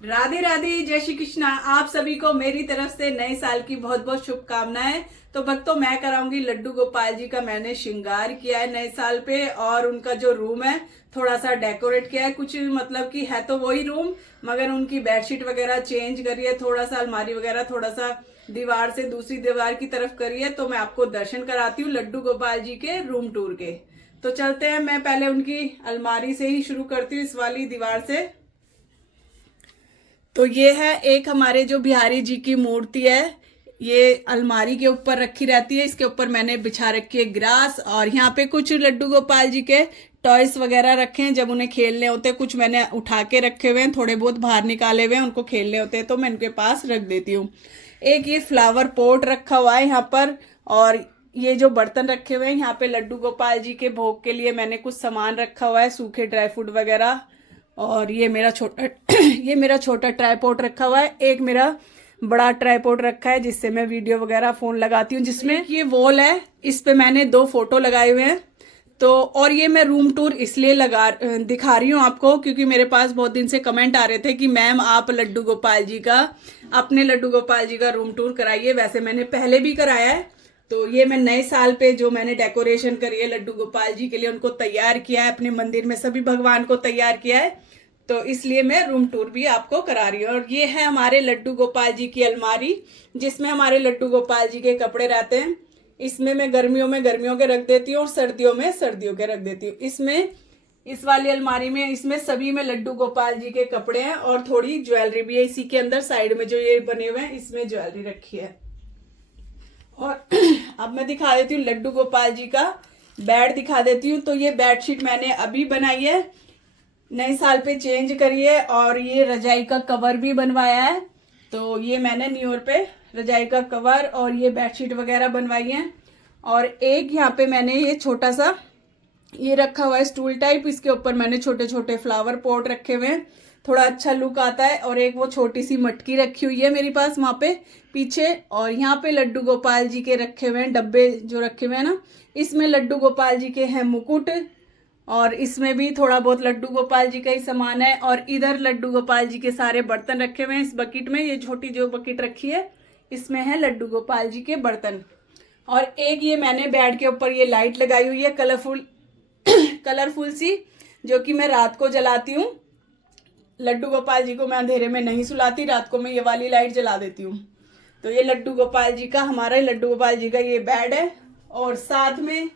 राधे राधे, जय श्री कृष्णा। आप सभी को मेरी तरफ से नए साल की बहुत बहुत शुभकामनाएं। तो भक्तों, मैं कराऊंगी लड्डू गोपाल जी का। मैंने श्रृंगार किया है नए साल पे, और उनका जो रूम है थोड़ा सा डेकोरेट किया है। कुछ मतलब कि है तो वही रूम, मगर उनकी बेडशीट वगैरह चेंज करी है, थोड़ा सा अलमारी वगैरह थोड़ा सा दीवार से दूसरी दीवार की तरफ करी है। तो मैं आपको दर्शन कराती हूँ लड्डू गोपाल जी के रूम टूर के। तो चलते हैं, मैं पहले उनकी अलमारी से ही शुरू करती हूँ, इस वाली दीवार से। तो ये है एक हमारे जो बिहारी जी की मूर्ति है, ये अलमारी के ऊपर रखी रहती है। इसके ऊपर मैंने बिछा रखी है ग्रास, और यहाँ पे कुछ लड्डू गोपाल जी के टॉयस वगैरह रखे हैं जब उन्हें खेलने होते हैं। कुछ मैंने उठा के रखे हुए हैं, थोड़े बहुत बाहर निकाले हुए हैं, उनको खेलने होते हैं तो मैं इनके पास रख देती हूँ। एक ये फ्लावर पॉट रखा हुआ है यहाँ पर, और ये जो बर्तन रखे हुए हैं यहाँ पे लड्डू गोपाल जी के भोग के लिए मैंने कुछ सामान रखा हुआ है, सूखे ड्राई फ्रूट वगैरह। और ये मेरा छोटा ये मेरा छोटा ट्राईपॉड रखा हुआ है। एक मेरा बड़ा ट्राईपॉड रखा है जिससे मैं वीडियो वगैरह फोन लगाती हूँ। जिसमें ये वॉल है, इस पे मैंने 2 फोटो लगाए हुए हैं। तो और ये मैं रूम टूर इसलिए दिखा रही हूँ आपको, क्योंकि मेरे पास बहुत दिन से कमेंट आ रहे थे कि मैम आप लड्डू गोपाल जी का, अपने लड्डू गोपाल जी का रूम टूर कराइए। वैसे मैंने पहले भी कराया है। तो ये मैं नए साल पे जो मैंने डेकोरेशन करी है लड्डू गोपाल जी के लिए, उनको तैयार किया है, अपने मंदिर में सभी भगवान को तैयार किया है। तो इसलिए मैं रूम टूर भी आपको करा रही हूँ। और ये है हमारे लड्डू गोपाल जी की अलमारी, जिसमें हमारे लड्डू गोपाल जी के कपड़े रहते हैं। इसमें मैं गर्मियों में गर्मियों के रख देती हूँ और सर्दियों में सर्दियों के रख देती हूँ। इसमें इस वाली अलमारी में, इसमें सभी में लड्डू गोपाल जी के कपड़े हैं और थोड़ी ज्वेलरी भी है। इसी के अंदर साइड में जो ये बने हुए हैं, इसमें ज्वेलरी रखी है। और अब मैं दिखा देती हूँ लड्डू गोपाल जी का बेड दिखा देती हूँ। तो ये बेडशीट मैंने अभी बनाई है, नए साल पे चेंज करी है। और ये रजाई का कवर भी बनवाया है। तो ये मैंने न्यू ईयर पे रजाई का कवर और ये बेडशीट वगैरह बनवाई है। और एक यहाँ पे मैंने ये छोटा सा ये रखा हुआ है स्टूल टाइप, इसके ऊपर मैंने छोटे छोटे फ्लावर पॉट रखे हुए हैं, थोड़ा अच्छा लुक आता है। और एक वो छोटी सी मटकी रखी हुई है मेरे पास वहाँ पे पीछे। और यहाँ पे लड्डू गोपाल जी के रखे हुए हैं डब्बे जो रखे हुए हैं ना, इसमें लड्डू गोपाल जी के हैं मुकुट, और इसमें भी थोड़ा बहुत लड्डू गोपाल जी का ही सामान है। और इधर लड्डू गोपाल जी के सारे बर्तन रखे हुए हैं इस बकेट में। ये छोटी जो बकेट रखी है इसमें है लड्डू गोपाल जी के बर्तन। और एक ये मैंने बेड के ऊपर ये लाइट लगाई हुई है कलरफुल कलरफुल सी, जो कि मैं रात को जलाती हूँ। लड्डू गोपाल जी को मैं अंधेरे में नहीं सुलाती, रात को मैं ये वाली लाइट जला देती हूँ। तो ये लड्डू गोपाल जी का, हमारा लड्डू गोपाल जी का ये बेड है। और साथ में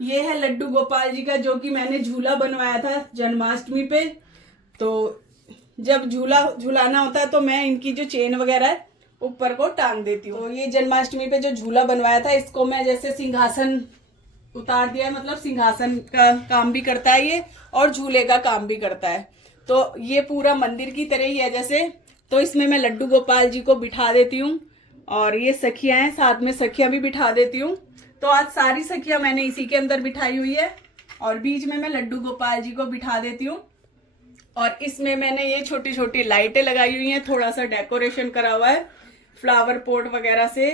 ये है लड्डू गोपाल जी का, जो कि मैंने झूला बनवाया था जन्माष्टमी पे। तो जब झूला झूलाना होता है तो मैं इनकी जो चेन वगैरह है ऊपर को टांग देती हूँ। तो ये जन्माष्टमी पे जो झूला बनवाया था, इसको मैं जैसे सिंहासन उतार दिया है, मतलब सिंहासन का काम भी करता है ये और झूले का काम भी करता है। तो ये पूरा मंदिर की तरह ही है जैसे। तो इसमें मैं लड्डू गोपाल जी को बिठा देती हूँ, और ये सखियां हैं, साथ में सखियां भी बिठा देती हूँ। तो आज सारी सखियां मैंने इसी के अंदर बिठाई हुई है, और बीच में मैं लड्डू गोपाल जी को बिठा देती हूँ। और इसमें मैंने ये छोटी छोटी लाइटें लगाई हुई हैं, थोड़ा सा डेकोरेशन करा हुआ है फ्लावर पॉट वगैरह से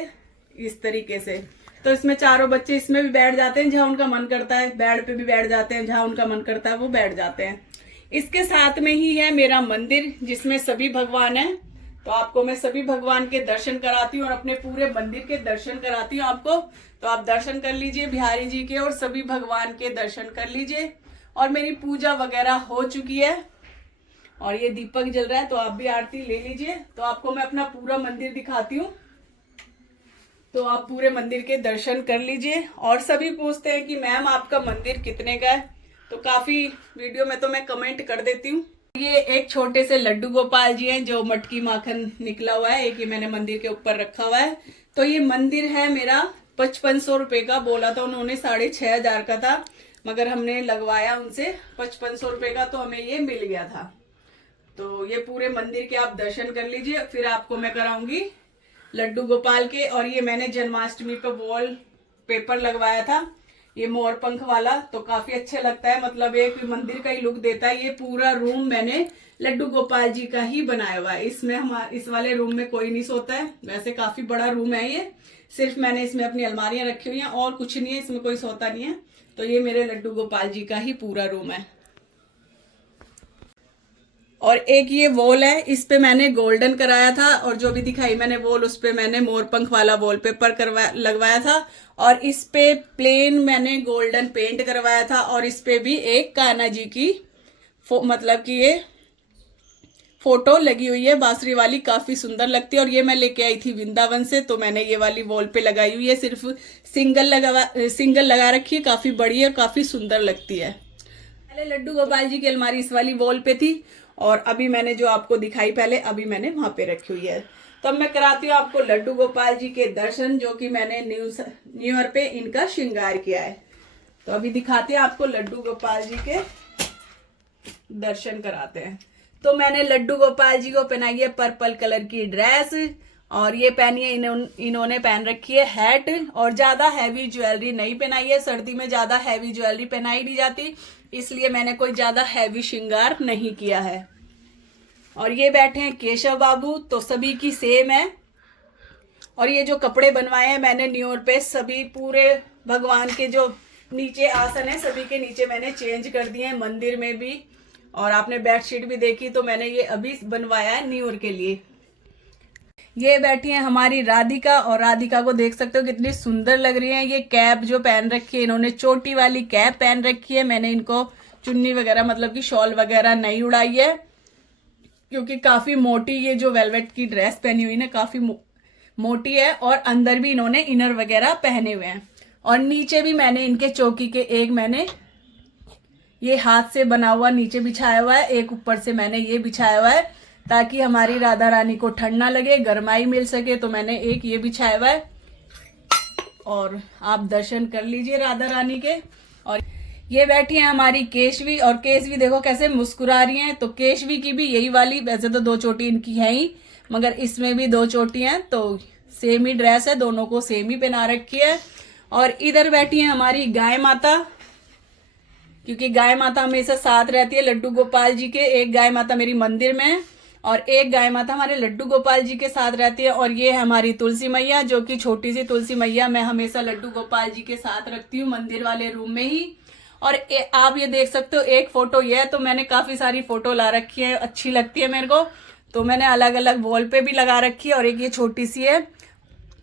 इस तरीके से। तो इसमें चारों बच्चे इसमें भी बैठ जाते हैं, जहां उनका मन करता है बेड पे भी बैठ जाते हैं, जहां उनका मन करता है वो बैठ जाते हैं। इसके साथ में ही है मेरा मंदिर जिसमें सभी भगवान हैं। तो आपको मैं सभी भगवान के दर्शन कराती हूँ और अपने पूरे मंदिर के दर्शन कराती हूँ आपको। तो आप दर्शन कर लीजिए बिहारी जी के, और सभी भगवान के दर्शन कर लीजिए। और मेरी पूजा वगैरह हो चुकी है, और ये दीपक जल रहा है, तो आप भी आरती ले लीजिए। तो आपको मैं अपना पूरा मंदिर दिखाती हूँ, तो आप पूरे मंदिर के दर्शन कर लीजिए। और सभी पूछते हैं कि मैम आपका मंदिर कितने का है, तो काफी वीडियो में तो मैं कमेंट कर देती हूँ। ये एक छोटे से लड्डू गोपाल जी हैं जो मटकी माखन निकला हुआ है, एक ये मैंने मंदिर के ऊपर रखा हुआ है। तो ये मंदिर है मेरा 5500 रुपए का, बोला था उन्होंने 6500 का था, मगर हमने लगवाया उनसे 5500 रुपए का, तो हमें ये मिल गया था। तो ये पूरे मंदिर के आप दर्शन कर लीजिए, फिर आपको मैं कराऊंगी लड्डू गोपाल के। और ये मैंने जन्माष्टमी पे वॉल पेपर लगवाया था, ये मोर पंख वाला, तो काफी अच्छा लगता है, मतलब एक मंदिर का ही लुक देता है। ये पूरा रूम मैंने लड्डू गोपाल जी का ही बनाया हुआ है। इसमें हम इस वाले रूम में कोई नहीं सोता है, वैसे काफी बड़ा रूम है ये, सिर्फ मैंने इसमें अपनी अलमारियां रखी हुई हैं और कुछ नहीं है, इसमें कोई सोता नहीं है। तो ये मेरे लड्डू गोपाल जी का ही पूरा रूम है। और एक ये वॉल है, इस पे मैंने गोल्डन कराया था, और जो भी दिखाई मैंने वॉल, उस पे मैंने मोरपंख वाला वॉलपेपर लगवाया था। और इस पे प्लेन मैंने गोल्डन पेंट करवाया था, और इस पे भी एक कान्हा जी की मतलब कि ये फोटो लगी हुई है बांसुरी वाली, काफी सुंदर लगती है। और ये मैं लेके आई थी वृंदावन से, तो मैंने ये वाली वॉल पे लगाई हुई है, सिर्फ सिंगल लगा रखी है, काफी बड़ी है और काफी सुंदर लगती है। पहले लड्डू गोपाल जी की अलमारी इस वाली वॉल पे थी, और अभी मैंने जो आपको दिखाई पहले, अभी मैंने वहां पे रखी हुई है। तो अब मैं कराती हूँ आपको लड्डू गोपाल जी के दर्शन, जो कि मैंने न्यू ईयर पे इनका श्रृंगार किया है। तो अभी दिखाते हैं आपको लड्डू गोपाल जी के दर्शन कराते हैं। तो मैंने लड्डू गोपाल जी को पहनाई है पर्पल कलर की ड्रेस, और ये पहनी है इन्होंने पहन रखी है हैट, और ज्यादा हैवी ज्वेलरी नहीं पहनाई है। सर्दी में ज्यादा हैवी ज्वेलरी पहनाई नहीं जाती, इसलिए मैंने कोई ज्यादा हैवी श्रृंगार नहीं किया है। और ये बैठे हैं केशव बाबू, तो सभी की सेम है। और ये जो कपड़े बनवाए हैं मैंने न्यू ईयर पे, सभी पूरे भगवान के जो नीचे आसन है सभी के नीचे मैंने चेंज कर दिए हैं, मंदिर में भी। और आपने बेडशीट भी देखी, तो मैंने ये अभी बनवाया है न्यू ईयर के लिए। ये बैठी है हमारी राधिका, और राधिका को देख सकते हो कितनी सुंदर लग रही है। ये कैप जो पहन रखी है इन्होंने, चोटी वाली कैप पहन रखी है। मैंने इनको चुन्नी वगैरह मतलब कि शॉल वगैरह नहीं उड़ाई है, क्योंकि काफी मोटी ये जो वेलवेट की ड्रेस पहनी हुई है काफी मोटी है। और अंदर भी इन्होंने इनर वगैरह पहने हुए हैं। और नीचे भी मैंने इनके चौकी के एक मैंने ये हाथ से बना हुआ नीचे बिछाया हुआ है, एक ऊपर से मैंने ये बिछाया हुआ है, ताकि हमारी राधा रानी को ठंड ना लगे, गर्माई मिल सके। तो मैंने एक ये बिछाया हुआ है, और आप दर्शन कर लीजिए राधा रानी के। और ये बैठी है हमारी केशवी, और केशवी देखो कैसे मुस्कुरा रही हैं। तो केशवी की भी यही वाली, वैसे तो 2 चोटी इनकी है ही, मगर इसमें भी 2 चोटी हैं, तो सेम ही ड्रेस है, दोनों को सेम ही पहना रखी है। और इधर बैठी है हमारी गाय माता, क्योंकि गाय माता हमेशा साथ रहती है लड्डू गोपाल जी के। एक गाय माता मेरी मंदिर में, और एक गाय माता हमारे लड्डू गोपाल जी के साथ रहती है। और ये है हमारी तुलसी मैया, जो कि छोटी सी तुलसी मैया मैं हमेशा लड्डू गोपाल जी के साथ रखती हूँ मंदिर वाले रूम में ही। और आप ये देख सकते हो एक फोटो ये है, तो मैंने काफी सारी फोटो ला रखी है, अच्छी लगती है मेरे को, तो मैंने अलग अलग वॉल पे भी लगा रखी है। और एक ये छोटी सी है,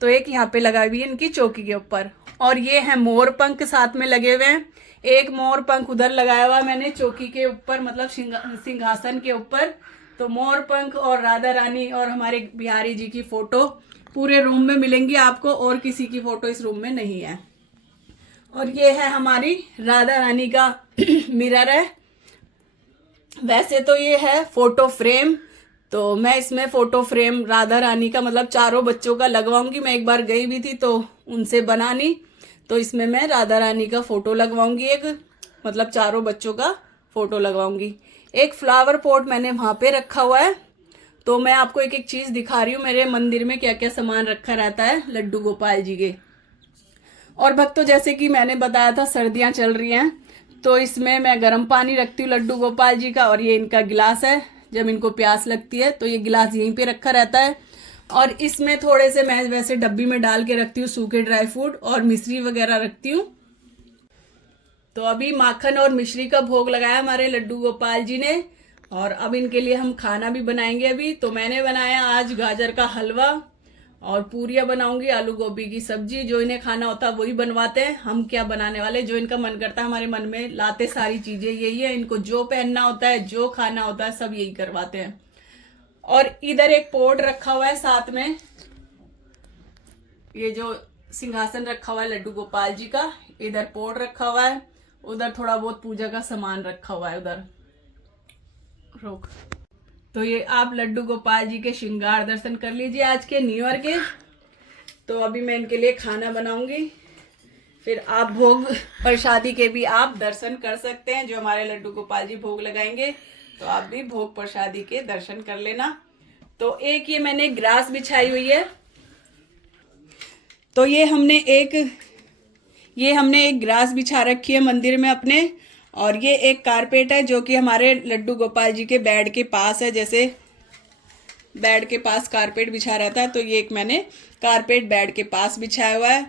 तो एक यहाँ पे लगा हुई है इनकी चौकी के ऊपर। और ये है मोर पंख साथ में लगे हुए हैं, एक मोर पंख उधर लगाया हुआ मैंने चौकी के ऊपर, मतलब सिंहासन के ऊपर। तो मोर पंख और राधा रानी और हमारे बिहारी जी की फोटो पूरे रूम में मिलेंगी आपको, और किसी की फोटो इस रूम में नहीं है। और ये है हमारी राधा रानी का मिरर है। वैसे तो ये है फोटो फ्रेम, तो मैं इसमें फोटो फ्रेम राधा रानी का मतलब चारों बच्चों का लगवाऊंगी। मैं एक बार गई भी थी तो उनसे बनानी, तो इसमें मैं राधा रानी का फोटो लगवाऊंगी, एक मतलब चारों बच्चों का फोटो लगवाऊंगी। एक फ्लावर पॉट मैंने वहां पे रखा हुआ है। तो मैं आपको एक एक चीज दिखा रही हूँ, मेरे मंदिर में क्या क्या सामान रखा रहता है लड्डू गोपाल जी के। और भक्तों, जैसे कि मैंने बताया था सर्दियां चल रही हैं, तो इसमें मैं गर्म पानी रखती हूँ लड्डू गोपाल जी का। और ये इनका गिलास है, जब इनको प्यास लगती है तो ये गिलास यहीं पे रखा रहता है। और इसमें थोड़े से मैं वैसे डब्बी में डाल के रखती हूँ सूखे ड्राई फ्रूट और मिश्री वगैरह रखती हूँ। तो अभी माखन और मिश्री का भोग लगाया हमारे लड्डू गोपाल जी ने, और अब इनके लिए हम खाना भी बनाएंगे अभी। तो मैंने बनाया आज गाजर का हलवा, और पूरियां बनाऊंगी, आलू गोभी की सब्जी। जो इन्हें खाना होता है वही बनवाते हैं, हम क्या बनाने वाले, जो इनका मन करता है। हमारे मन में लाते सारी चीजें यही है, इनको जो पहनना होता है, जो खाना होता है, सब यही करवाते हैं। और इधर एक पोट रखा हुआ है साथ में, ये जो सिंहासन रखा हुआ है लड्डू गोपाल जी का, इधर पोट रखा हुआ है, उधर थोड़ा बहुत पूजा का सामान रखा हुआ है, उधर रोक। तो ये आप लड्डू गोपाल जी के श्रृंगार दर्शन कर लीजिए आज के न्यू ईयर के। तो अभी मैं इनके लिए खाना बनाऊंगी, फिर आप भोग प्रसादी के भी आप दर्शन कर सकते हैं। जो हमारे लड्डू गोपाल जी भोग लगाएंगे, तो आप भी भोग प्रसादी के दर्शन कर लेना। तो एक ये मैंने ग्रास बिछाई हुई है, तो ये हमने एक ग्रास बिछा रखी है मंदिर में अपने। और ये एक कारपेट है जो कि हमारे लड्डू गोपाल जी के बेड के पास है, जैसे बेड के पास कारपेट बिछा रहता है, तो ये एक मैंने कारपेट बेड के पास बिछाया हुआ है।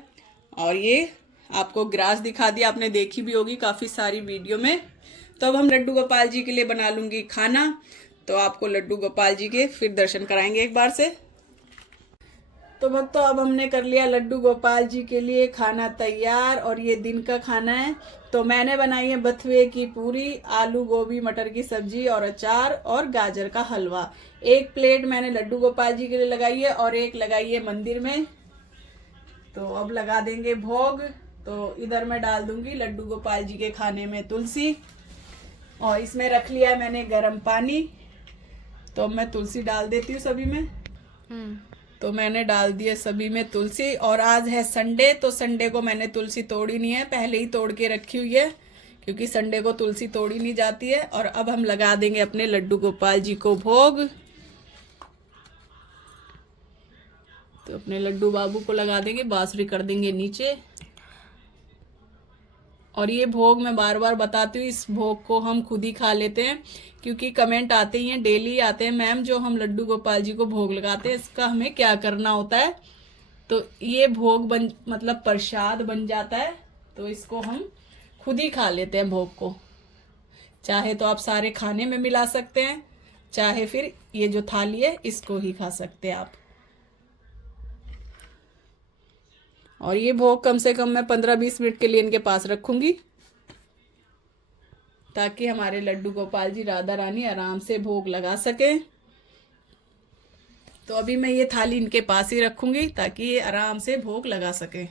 और ये आपको ग्रास दिखा दिया, आपने देखी भी होगी काफ़ी सारी वीडियो में। तो अब हम लड्डू गोपाल जी के लिए बना लूँगी खाना। तो आपको लड्डू गोपाल जी के फिर दर्शन कराएंगे एक बार से। तो भक्तों अब हमने कर लिया लड्डू गोपाल जी के लिए खाना तैयार, और ये दिन का खाना है। तो मैंने बनाई है बथुए की पूरी, आलू गोभी मटर की सब्जी और अचार और गाजर का हलवा। एक प्लेट मैंने लड्डू गोपाल जी के लिए लगाई है और एक लगाई है मंदिर में। तो अब लगा देंगे भोग। तो इधर मैं डाल दूंगी लड्डू गोपाल जी के खाने में तुलसी, और इसमें रख लिया है मैंने गर्म पानी। तो मैं तुलसी डाल देती हूँ सभी में। तो मैंने डाल दिया सभी में तुलसी, और आज है संडे, तो संडे को मैंने तुलसी तोड़ी नहीं है, पहले ही तोड़ के रखी हुई है, क्योंकि संडे को तुलसी तोड़ी नहीं जाती है। और अब हम लगा देंगे अपने लड्डू गोपाल जी को भोग। तो अपने लड्डू बाबू को लगा देंगे, बांसुरी कर देंगे नीचे। और ये भोग मैं बार बार बताती हूँ, इस भोग को हम खुद ही खा लेते हैं, क्योंकि कमेंट आते ही हैं, डेली आते हैं, मैम जो हम लड्डू गोपाल जी को भोग लगाते हैं इसका हमें क्या करना होता है। तो ये भोग मतलब प्रसाद बन जाता है, तो इसको हम खुद ही खा लेते हैं भोग को। चाहे तो आप सारे खाने में मिला सकते हैं, चाहे फिर ये जो थाली है इसको ही खा सकते हैं आप। और ये भोग कम से कम मैं 15-20 मिनट के लिए इनके पास रखूंगी, ताकि हमारे लड्डू गोपाल जी राधा रानी आराम से भोग लगा सके। तो अभी मैं ये थाली इनके पास ही रखूंगी ताकि ये आराम से भोग लगा सके।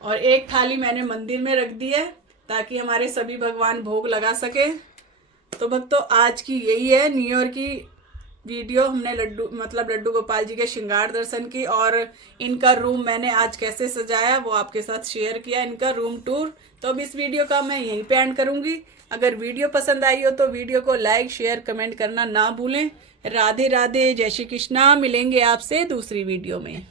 और एक थाली मैंने मंदिर में रख दी है ताकि हमारे सभी भगवान भोग लगा सके। तो भक्तों आज की यही है न्यू ईयर की वीडियो। हमने लड्डू गोपाल जी के श्रृंगार दर्शन की, और इनका रूम मैंने आज कैसे सजाया वो आपके साथ शेयर किया, इनका रूम टूर। तो अब इस वीडियो का मैं यहीं पे एंड करूंगी। अगर वीडियो पसंद आई हो तो वीडियो को लाइक शेयर कमेंट करना ना भूलें। राधे राधे, जय श्री कृष्णा। मिलेंगे आपसे दूसरी वीडियो में।